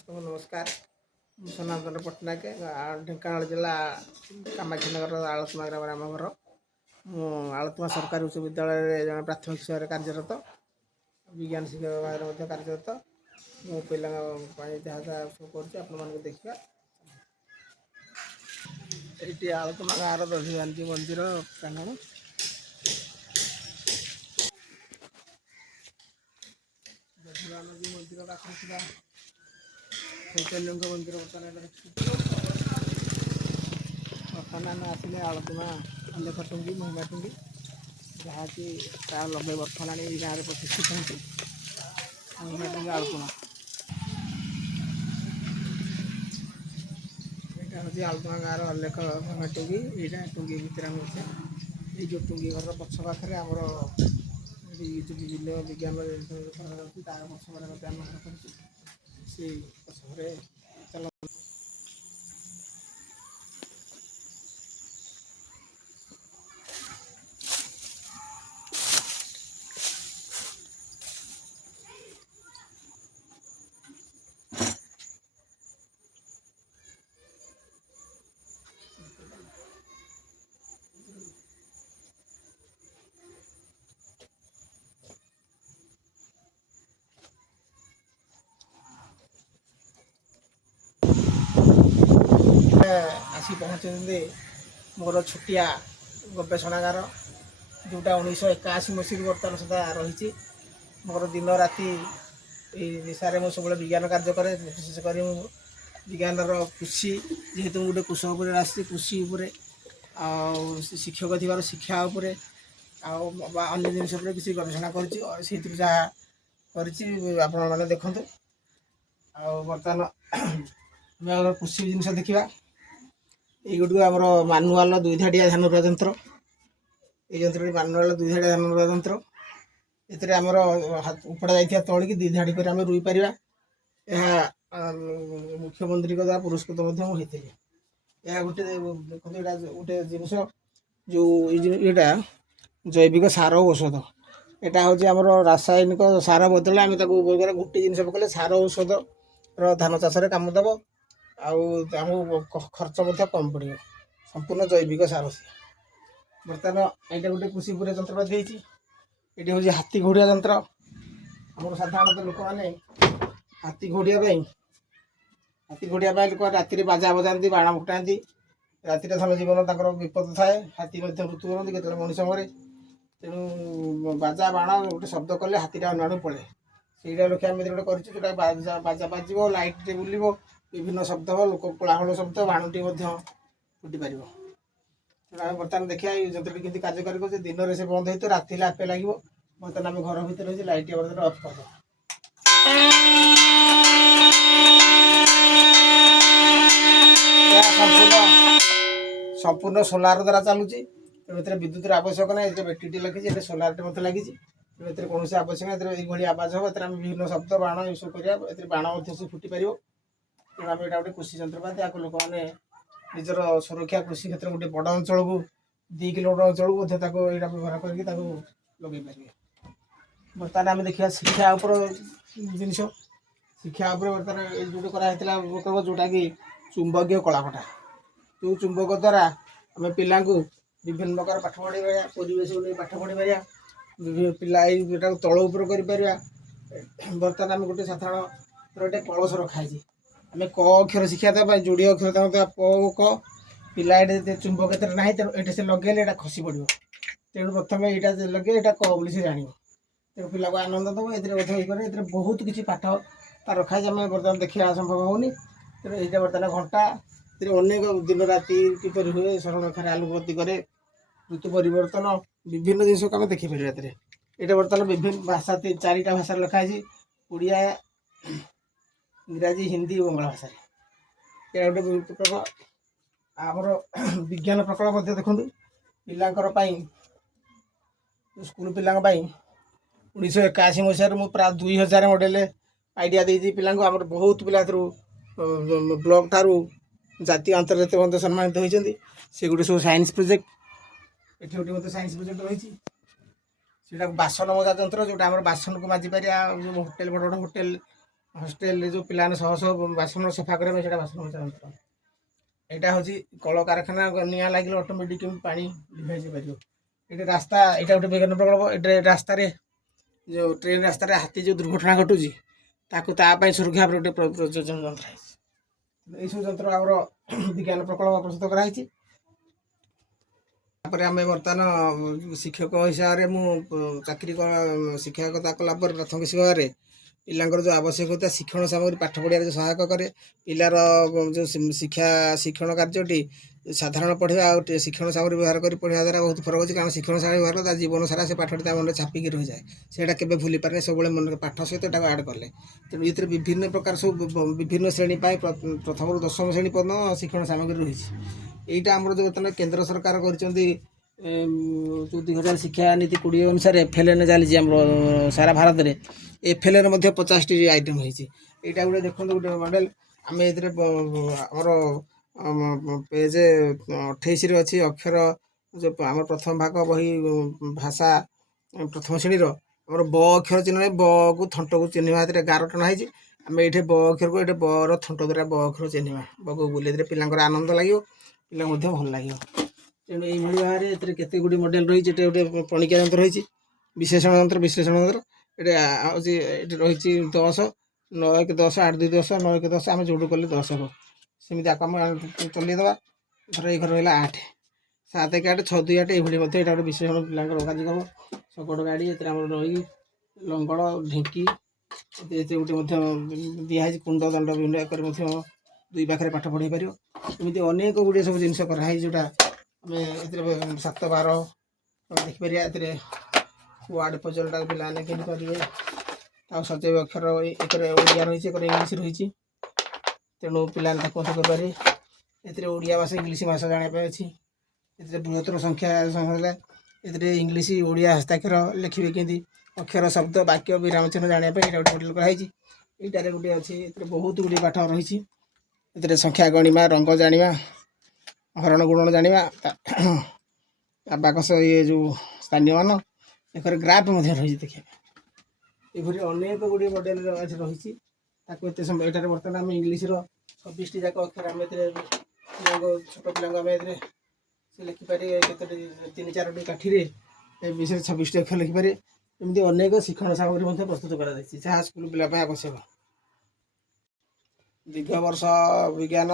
ସମସ୍ତଙ୍କୁ ନମସ୍କାର। ମୁଁ ସନାତନ ପଟ୍ଟନାୟକ, ଢେଙ୍କାନାଳ ଜିଲ୍ଲା କାମାକ୍ଷାନଗର ଆଳତମା ଗ୍ରାମରେ ଆମ ଘର। ମୁଁ ଆଳତମା ସରକାରୀ ଉଚ୍ଚ ବିଦ୍ୟାଳୟରେ ଜଣେ ପ୍ରାଥମିକ ଶିକ୍ଷକରେ କାର୍ଯ୍ୟରତ, ବିଜ୍ଞାନ ଶିକ୍ଷକ ଭାବରେ ମଧ୍ୟ କାର୍ଯ୍ୟରତ। ମୁଁ ପିଲାଙ୍କ ପାଇଁ ଯାହା ଯାହା ସବୁ କରୁଛି ଆପଣମାନଙ୍କୁ ଦେଖିବା। ଏଇଠି ଆଳତମା ଗାଁର ଦଧିବାନ୍ଧି ମନ୍ଦିର ପ୍ରାଙ୍ଗଣ। ଦଧିବାନ୍ଧି ମନ୍ଦିର ପାଖରେ ଥିବା ଚୈତନ୍ୟଙ୍କ ମନ୍ଦିର ବର୍ତ୍ତମାନ ଆମେ ଆସିଲେ ଆଳତମା ଅଲେଖ ଟୁଙ୍ଗି ମହିମା ଟୁଙ୍ଗି, ଯାହାକି ପ୍ରାୟ 90 ବର୍ଷ ହେଲାଣି ଏଇ ଗାଁରେ ପ୍ରତିଷ୍ଠିତ ହେଉଛି। ମହିମା ଟୁଙ୍ଗି ଆଳତମା, ଏଇଟା ହେଉଛି ଆଳତମା ଗାଁର ଅଲେଖ ମହିମା ଟୁଙ୍ଗି। ଏଇଟା ଟୁଙ୍ଗି ଭିତରେ ଆମେ ଅଛେ। ଏଇ ଯେଉଁ ଟୁଙ୍ଗି ଘରର ପଛ ପାଖରେ ଆମର ବିଭିନ୍ନ ବିଜ୍ଞାନ ଜିନିଷ କରାଯାଉଛି, ତାର ପଛ ଘରେ ମଧ୍ୟ ଆମେ ଘର କରିଛୁ। ସେଇ ପଛ ଘରେ ଚାଲ ଆସି ପହଞ୍ଚିଛନ୍ତି ମୋର ଛୋଟିଆ ଗବେଷଣାଗାର, ଯେଉଁଟା 1981 ମସିହାରୁ ବର୍ତ୍ତମାନ ସୁଦ୍ଧା ରହିଛି। ମୋର ଦିନ ରାତି ଏଇ ନିଶାରେ ମୁଁ ସବୁବେଳେ ବିଜ୍ଞାନ କାର୍ଯ୍ୟ କରେ। ବିଶେଷ କରି ମୁଁ ବିଜ୍ଞାନର କୃଷି, ଯେହେତୁ ମୁଁ ଗୋଟେ କୃଷକ ଉପରେ ଆସିଛି, କୃଷି ଉପରେ ଆଉ ଶିକ୍ଷକ ଥିବାର ଶିକ୍ଷା ଉପରେ ଆଉ ଅନ୍ୟ ଜିନିଷ ଉପରେ କିଛି ଗବେଷଣା କରିଛି। ସେଇଥିରୁ ଯାହା କରିଛି ଆପଣମାନେ ଦେଖନ୍ତୁ। ଆଉ ବର୍ତ୍ତମାନ ଆମେ ଆମର କୃଷି ଜିନିଷ ଦେଖିବା। ଏଇଗୁଡ଼ିକ ଆମର ମାନୁଆଲ 2 ଧାଡ଼ିଆ ଧାନ ରୁଆ ଯନ୍ତ୍ର। ଏଇ ଯନ୍ତ୍ରଟି ମାନୁଆଲ 2 ଧାଡ଼ିଆ ଧାନ ରୁଆ ଯନ୍ତ୍ର। ଏଥିରେ ଆମର ଉପଡ଼ା ଯାଇଥିବା ତଳିକି 2 ଧାଡ଼ି କରି ଆମେ ରୁଇ ପାରିବା। ଏହା ମୁଖ୍ୟମନ୍ତ୍ରୀଙ୍କ ଦ୍ୱାରା ପୁରସ୍କୃତ ମଧ୍ୟ ମୁଁ ହେଇଥିଲି। ଏହା ଗୋଟେ ଦେଖନ୍ତୁ, ଏଇଟା ଗୋଟେ ଜିନିଷ, ଯେଉଁ ଏଇଟା ଜୈବିକ ସାର ଔଷଧ। ଏଇଟା ହେଉଛି ଆମର ରାସାୟନିକ ସାର ବଦଳରେ ଆମେ ତାକୁ ଗୋଟେ ଜିନିଷ ପକାଇଲେ ସାର ଔଷଧର ଧାନ ଚାଷରେ କାମ ଦେବ। ଆଉ ଆମକୁ ଖର୍ଚ୍ଚ ମଧ୍ୟ କମ୍ ପଡ଼ିବ। ସମ୍ପୂର୍ଣ୍ଣ ଜୈବିକ ସାର ସିଏ। ବର୍ତ୍ତମାନ ଏଇଟା ଗୋଟେ କୃଷି ଉପରେ ଯନ୍ତ୍ରପାତି ହେଇଛି। ଏଠି ହେଉଛି ହାତୀ ଘୋଡ଼ିଆ ଯନ୍ତ୍ର। ଆମର ସାଧାରଣତଃ ଲୋକମାନେ ହାତୀ ଘୋଡ଼ିବା ପାଇଁ ଲୋକ ରାତିରେ ବାଜା ବଜାନ୍ତି, ବାଣ ଫୁଟାନ୍ତି। ରାତିରେ ଧନ ଜୀବନ ତାଙ୍କର ବିପଦ ଥାଏ। ହାତୀ ମଧ୍ୟ ମୃତ୍ୟୁ କରନ୍ତି କେତେବେଳେ ମଣିଷ ମରେ। ତେଣୁ ବାଜା ବାଣ ଗୋଟେ ଶବ୍ଦ କଲେ ହାତୀଟା ଅନ୍ୟ ପଳାଏ। ସେଇଟା ଲକ୍ଷ୍ୟ ଆମେ ଗୋଟେ କରିଛୁ, ଯେଉଁଟା ବାଜା ବାଜିବ, ଲାଇଟ୍ରେ ବୁଲିବ, ବିଭିନ୍ନ ଶବ୍ଦ ହେବ, ଲୋକ କୋଳାହଳ ଶବ୍ଦ, ବାଣଟି ମଧ୍ୟ ଫୁଟିପାରିବ। ତେଣୁ ଆମେ ବର୍ତ୍ତମାନ ଦେଖିବା ଏଇ ଯନ୍ତ୍ରଟି କେମିତି କାର୍ଯ୍ୟକାରୀ କରୁছে। ଦିନରେ ସେ ବନ୍ଦ ହେଇଥିବ, ରାତି ହେଲେ ଆପେ ଲାଗିବ। ବର୍ତ୍ତମାନ ଆମେ ଘର ଭିତରେ ରହିଛି, ଲାଇଟ୍ ବର୍ତ୍ତମାନ ଅଫ୍ କରିଦେବା। ସମ୍ପୂର୍ଣ୍ଣ ସୋଲାର ଦ୍ୱାରା ଚାଲୁଛି। ତେଣୁ ଏଥିରେ ବିଦ୍ୟୁତର ଆବଶ୍ୟକ ନାହିଁ। ଏଥିରେ ବ୍ୟାଟେରୀଟି ଲାଗିଛି, ଏଥିରେ ସୋଲାରଟି ମଧ୍ୟ ଲାଗିଛି। ତେଣୁ ଏଥିରେ କୌଣସି ଆବଶ୍ୟକ ନାହିଁ। ଏଥିରେ ଏଇଭଳି ଆବାଜ ହେବ। ଏଥିରେ ଆମେ ବିଭିନ୍ନ ଶବ୍ଦ, ବାଣ ଏସବୁ କରିବା। ଏଥିରେ ବାଣ ମଧ୍ୟ ସେ ଫୁଟିପାରିବ। ତେଣୁ ଆମେ ଏଇଟା ଗୋଟେ କୃଷି ଯନ୍ତ୍ରପାତି। ଆକୁ ଲୋକମାନେ ନିଜର ସୁରକ୍ଷା, କୃଷି କ୍ଷେତ୍ର ଗୋଟେ ବଡ଼ ଅଞ୍ଚଳକୁ 2 କିଲୋମିଟର ଅଞ୍ଚଳକୁ ମଧ୍ୟ ତାକୁ ଏଇଟା ବ୍ୟବହାର କରିକି ତାକୁ ଲଗେଇ ପାରିବେ। ବର୍ତ୍ତମାନ ଆମେ ଦେଖିବା ଶିକ୍ଷା ଉପର ଜିନିଷ। ଶିକ୍ଷା ଉପରେ ବର୍ତ୍ତମାନ ଏଇ ଯେଉଁଟା କରାହେଇଥିଲା ଯେଉଁଟାକି ଚୁମ୍ବକୀୟ କଳାପଟା। ଯେଉଁ ଚୁମ୍ବକ ଦ୍ୱାରା ଆମେ ପିଲାଙ୍କୁ ବିଭିନ୍ନ ପ୍ରକାର ପାଠ ପଢ଼ାଇ ପାରିବା, ପରିବେଶକୁ ନେଇ ପାଠ ପଢ଼ାଇ ପାରିବା। ପିଲା ଏଇଟାକୁ ତଳ ଉପର କରିପାରିବା। ବର୍ତ୍ତମାନ ଆମେ ଗୋଟେ ସାଧାରଣ ଗୋଟେ କଳସ ରଖାହେଇଛି। ଆମେ କ ଅକ୍ଷର ଶିକ୍ଷା ଦେବା ପାଇଁ ଯୋଡ଼ିଏ ଅକ୍ଷର ତାଙ୍କୁ ଦେବା, ପ ଓ କ। ପିଲା ଏଠି ଚୁମ୍ବକ ଏଥିରେ ନାହିଁ, ତେଣୁ ଏଠି ସେ ଲଗେଇଲେ ଏଇଟା ଖସି ପଡ଼ିବ। ତେଣୁ ପ୍ରଥମେ ଏଇଟା ଲଗେଇ ଏଇଟା କ ବୋଲି ସେ ଜାଣିବ। ତେଣୁ ପିଲାକୁ ଆନନ୍ଦ ଦେବ। ଏଥିରେ ମଧ୍ୟ ହେଇପାରେ। ଏଥିରେ ବହୁତ କିଛି ପାଠ ତାର ରଖାଯାଇଛି। ଆମେ ବର୍ତ୍ତମାନ ଦେଖିବା ସମ୍ଭବ ହେଉନି। ତେଣୁ ଏଇଟା ବର୍ତ୍ତମାନ ଘଣ୍ଟା। ଏଥିରେ ଅନେକ ଦିନ ରାତି କିପରି ହୁଏ, ସରଳରେଖାରେ ଆଲୋକବର୍ତ୍ତୀ କରେ, ଋତୁ ପରିବର୍ତ୍ତନ, ବିଭିନ୍ନ ଜିନିଷକୁ ଆମେ ଦେଖିପାରିବା ଏଥିରେ। ଏଇଟା ବର୍ତ୍ତମାନ ବିଭିନ୍ନ ଭାଷା 4ଟା ଭାଷାରେ ଲେଖା ହେଇଛି। ଓଡ଼ିଆ, ଇଂରାଜୀ, ହିନ୍ଦୀ ଓ ବଙ୍ଗଳା ଭାଷାରେ। ଏଇଟା ଗୋଟେ ପ୍ରକଳ୍ପ। ଆମର ବିଜ୍ଞାନ ପ୍ରକଳ୍ପ ମଧ୍ୟ ଦେଖନ୍ତୁ। ପିଲାଙ୍କର ପାଇଁ, ସ୍କୁଲ ପିଲାଙ୍କ ପାଇଁ 1981 ମସିହାରୁ ମୁଁ ପ୍ରାୟ 2000 ମଡ଼େଲ ଆଇଡ଼ିଆ ଦେଇଛି ପିଲାଙ୍କୁ। ଆମର ବହୁତ ପିଲା ଏଥିରୁ ବ୍ଲକ ଠାରୁ ଜାତୀୟ ଆନ୍ତର୍ଜାତିକ ମଧ୍ୟ ସମ୍ମାନିତ ହୋଇଛନ୍ତି। ସେଗୁଡ଼ିକ ସବୁ ସାଇନ୍ସ ପ୍ରୋଜେକ୍ଟ। ଏଠି ଗୋଟେ ମଧ୍ୟ ସାଇନ୍ସ ପ୍ରୋଜେକ୍ଟ ରହିଛି। ସେଇଟା ବାସନ ମଜା ଯନ୍ତ୍ର, ଯେଉଁଟା ଆମର ବାସନକୁ ମାଜି ପାରିବା। ଯେଉଁ ହୋଟେଲ, ବଡ଼ ବଡ଼ ହୋଟେଲ हस्टेल जो पिलाने शह शह बासन सफा करबे सेटा बासन मजा यंत्र एटा होची कल कारखाना निया लागिले ऑटोमेटिक पानी लिभाई जे परियो एटा रास्ता एटा गोटे विज्ञान प्रकल्प एटा रास्ता रे जो ट्रेन रास्ता रे हाथी जो दुर्घटना घटुची ताकू ता पई सुरक्षा पर गोटे प्रयोजन यंत्र है सब यंत्र आमर विज्ञान प्रकल्प प्रस्तुत कराई आम बर्तमान शिक्षक हिसाब से मुझे चाकरी शिक्षकता कलापर प्राथमिक शिक्षा पिलांकर जो आवश्यकता शिक्षण सामग्री पाठ पढ़िया जो सहायक करे पिलार जो शिक्षा शिक्षण कार्यटी साधारण पढ़ा और शिक्षण सामग्री व्यवहार कर पढ़ा द्वारा बहुत फरक अच्छे कारण शिक्षण सामग्री व्यवहार कर जीवन सारा से पाठटी मन छापिकी रही जाए से केवे भूली पारे सब मन पाठ सहित आड कले तेणु ये विभिन्न प्रकार सब विभिन्न श्रेणी प्रथम दशम श्रेणी पर्यटन शिक्षण सामग्री रही यहीटा आम जो बर्तमान केन्द्र सरकार कर जो 2000 शिक्षा नीति 20 अनुसार FLN चली सारा भारत में FLN 50 आइटम होती यहाँ गोटे देखो गोटे मॉडल आम आमर पेज 28 अच्छी अक्षर जो आम प्रथम भाग बही भाषा प्रथम श्रेणी आमर ब अक्षर चिन्ह ब को थंट को चिन्हवा गार टना है आम ये ब अक्षर को ये बर थंट द्वारा ब अक्षर चिन्हवा ब को बुले पिला आनंद लगे पिला भल लगे तेणु ये भाव में केते गुड़ी मॉडल रही गोटे पणिका यंत्र रही विश्लेषण यंत्र ये रही 10 9 1 10 8 2 10 9 1 10 आम जोड़ कले 10 हम सेमती आम चलईदे धर ये घर रहा 8 7 1 8 6 2 8 ये गोटे विश्लेषण पिला कार्यक्रम सकट गाड़ी ये रही लंगड़ ढिंकी गोटे दिखाई कुंड दंड विभिन्न आकार दुई पाखे पाठ पढ़ाई पार एमती अनेक गुड़े सब जिन कराई जोटा आम ए 7 12 देखिपर ए वार्ड पजलटा पाने के सजैव अक्षर एक ओडिया रही एक इंग्लीश रही तेणु पिला करें एरिया भाषा इंग्लीश भाषा जानापी अच्छी बृहत्तर संख्या ए इंग्लीश ओडिया हस्ताक्षर लिखे कि अक्षर शब्द वाक्य विराम चिन्ह जानापी ये गोटे मॉडल कराई यहीटार गोटे अच्छी बहुत गुड़े पाठ रही संख्या गणिमा रंग जाना हरण गुणन जाना बाकस ये जो स्थानीय मान एक ग्राफ रही देखिए ये अनेक गुड़े मॉडल रही एत समय यहाँ बर्तमान आम इंग्लीश 26 जाक अक्षर आम छोट पिला से लिखिपारे के 3-4 काठी विषय 26 अक्षर लिखिपारे एमती अनेक शिक्षण सामग्री प्रस्तुत कर स्कूल पिला आवश्यक दीर्घ वर्ष विज्ञान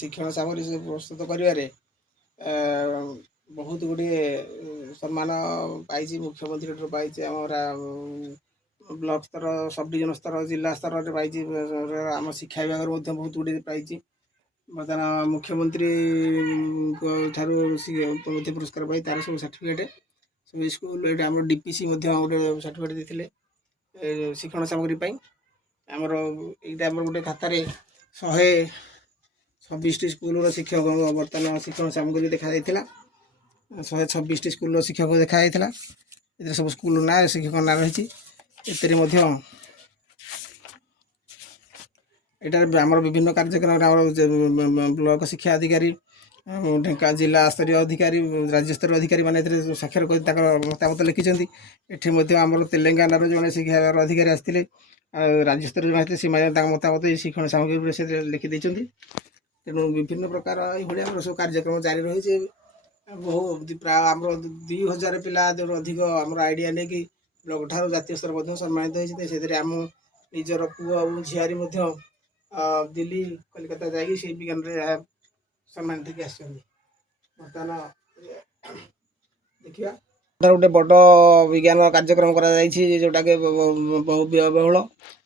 शिक्षण सामग्री प्रस्तुत करें बहुत गुड़े सम्मान पाई मुख्यमंत्री पाई ब्लॉक स्तर सब डिविजन स्तर जिला स्तर में पाई आम शिक्षा विभाग बहुत गुड़े पाई बर्तमान मुख्यमंत्री पुरस्कार पाई तार सब सर्टिफिकेट सब स्कूल आम DPC गोटे सर्टिफिकेट देते शिक्षण सामग्री आमर यहाँ गोटे खातार 126 स्कूल शिक्षक बर्तमान शिक्षण सामग्री देखा 126 स्कूल शिक्षक देखा सब स्कूल ना शिक्षक ना रही यहाँ आमर विभिन्न कार्यक्रम ब्लॉक शिक्षा अधिकारी ढेंका जिला स्तरीय अधिकारी राज्य स्तरीय अधिकारी मैंने साक्षर कर मतामत लिखिं ये आमर तेलेंगाना जो शिक्षा अधिकारी आसते राज्य स्तरीय सी मतामत शिक्षण सामग्री से लिखिदे तेणु विभिन्न प्रकार ये सब कार्यक्रम जारी रही बहुत प्राय आम 2000 पिला अधिक आम आइडिया नहीं कि ब्लॉक ठार जातीय स्तर सम्मानित होती आम निजर पुआ और झियारी दिल्ली कलकता जाकि से विज्ञान सम्मानित होकर बर्तमान देखिए गोटे बड़ विज्ञान कार्यक्रम जोटा कि बहु व्ययबहुल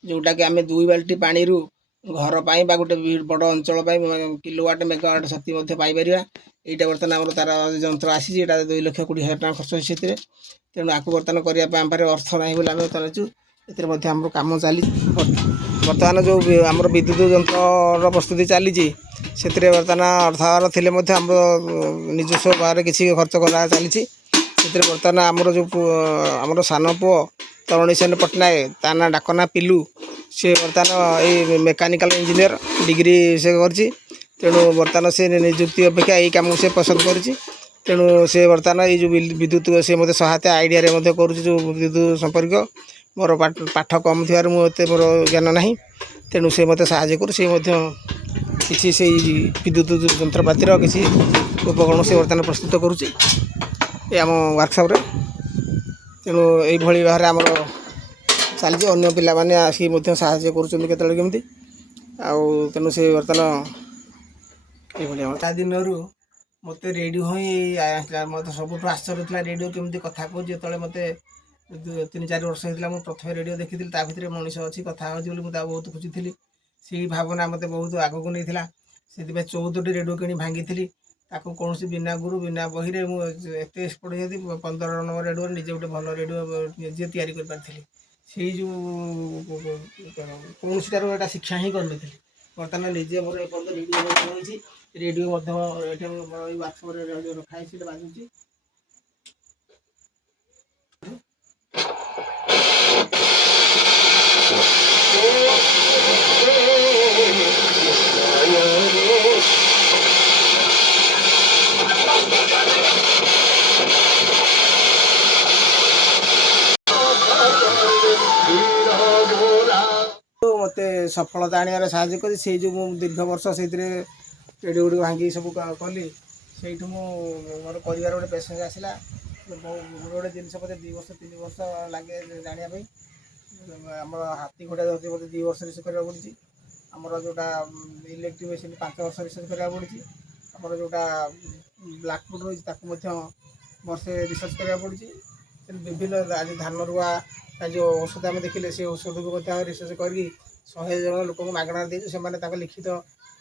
जोटा कि आम 2 बाल्टी पानी घर पाई गोटे बड़ अंचल किलोवाट मेगावाट शक्ति पाइपर यहाँ बर्तमान आम तार यंत्र आसी 2,20,000 टका खर्च होती तेणु आपको बर्तमान करने अर्थ ना बोली आम चलु ए आम कम चली बर्तमान जो आम विद्युत यंत्र प्रस्तुति चली से बर्तमान अर्थार थे आम निजस्व भाव किसी खर्च करा चली बर्तमान आमर जो आमर सान पुओ तरुणी सेन पट्टनायक ता ना डाक ना पिलू सी बर्तमान ये मेकानिकल इंजीनियर डिग्री से तेणु बर्तमान से निजुक्ति अपेक्षा यही कम से पसंद कर तेणु से बर्तमान ये जो विद्युत से मत सहायता आइडिया कर जो विद्युत संपर्क मोर पाठ कम थी मत मोर ज्ञान ना तेणु से मत साहय कर किसी से विद्युत जंत्रपातिर किसी उपकरण से बर्तमान प्रस्तुत करुँची आम वर्कशॉप रे तेणु यही भाव आम चलती अन्य पिला माने आसिक साहय करमती तेणु से बर्तमान ये दिन मत रेडियो ही मत सब आश्चर्य था रेडियो केमी कथा कह जो मत 3-4 वर्ष होता मुझे प्रथम रेडियो देखी भर मनीष अच्छी कथा मुझे बहुत खुशी थी से भावना मत बहुत आगक नहीं से 14टी रेडियो कि भांगी कौन बिना गुरु बिना बही रे मुझे एक्सपर्ट होती 15 नंबर रेडियो निजे गोटे भल रेडियो निजे तैयारी कर से जो कौन सीटार शिक्षा ही करनी बर्तमान निजे मोर रेडियो रेडियो वाट्सअप रेडियो रखाई से बाजुची मत सफलता आने साहय कर जो दीर्घ वर्ष से रेडियो गुड़ भांगी सब कली से मोर कर गोटे पेसेंस आसला गोटे गोटे जिन मत 2 वर्ष 3 वर्ष लगे जानापी आम हाथी घोड़ा धरती मत 2 वर्ष रिसर्च करा पड़ी आमर जोटा इलेक्ट्रिक मेसीन 5 वर्ष रिसर्च करा पड़ी आमर जोटा ब्लैकबोर्ड रही वर्षे रिसर्च करा पड़ी विभिन्न आज धान रुआ जो औषध आम देखिले से औषध को रिसर्च कर 100 जन लोक मागणार देते से लिखित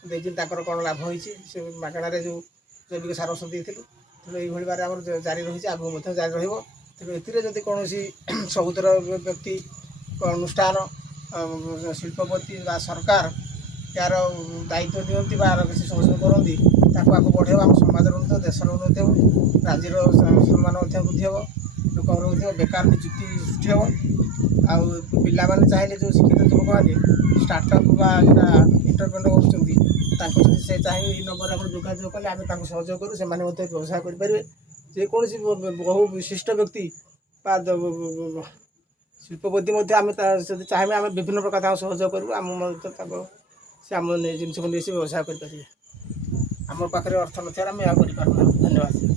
देते कौन लाभ होती मागणार जो जैविक सार औषध देते तेणु ये बारे आम जारी रही आगू जारी रही तेणु एदी कौन सबुतर व्यक्ति अनुष्ठान शिल्पपति सरकार यार दायित्व नियंती किसी संशोधन करती आगे बढ़े आम समाज उन्नति देशर उन्नति हो राज्यर सम्मान वृद्धि हे लोक बेकार निजुक्ति सृष्टि हे आउ पाने चाहिए जो शिक्षित युवक मैंने स्टार्टअप इंटरप्रेन्योर से चाहिए ये नंबर आप जोगाजोग कले आम सहयोग करूँ से व्यवसाय करेंगे जेकोसी बहु विशिष्ट व्यक्ति शिल्पपति आम चाहिए आम विभिन्न प्रकार सहयोग करूँ आम से आम जिनस को नहीं व्यवसाय करें आम पाखे अर्थ ना आम यह कर धन्यवाद।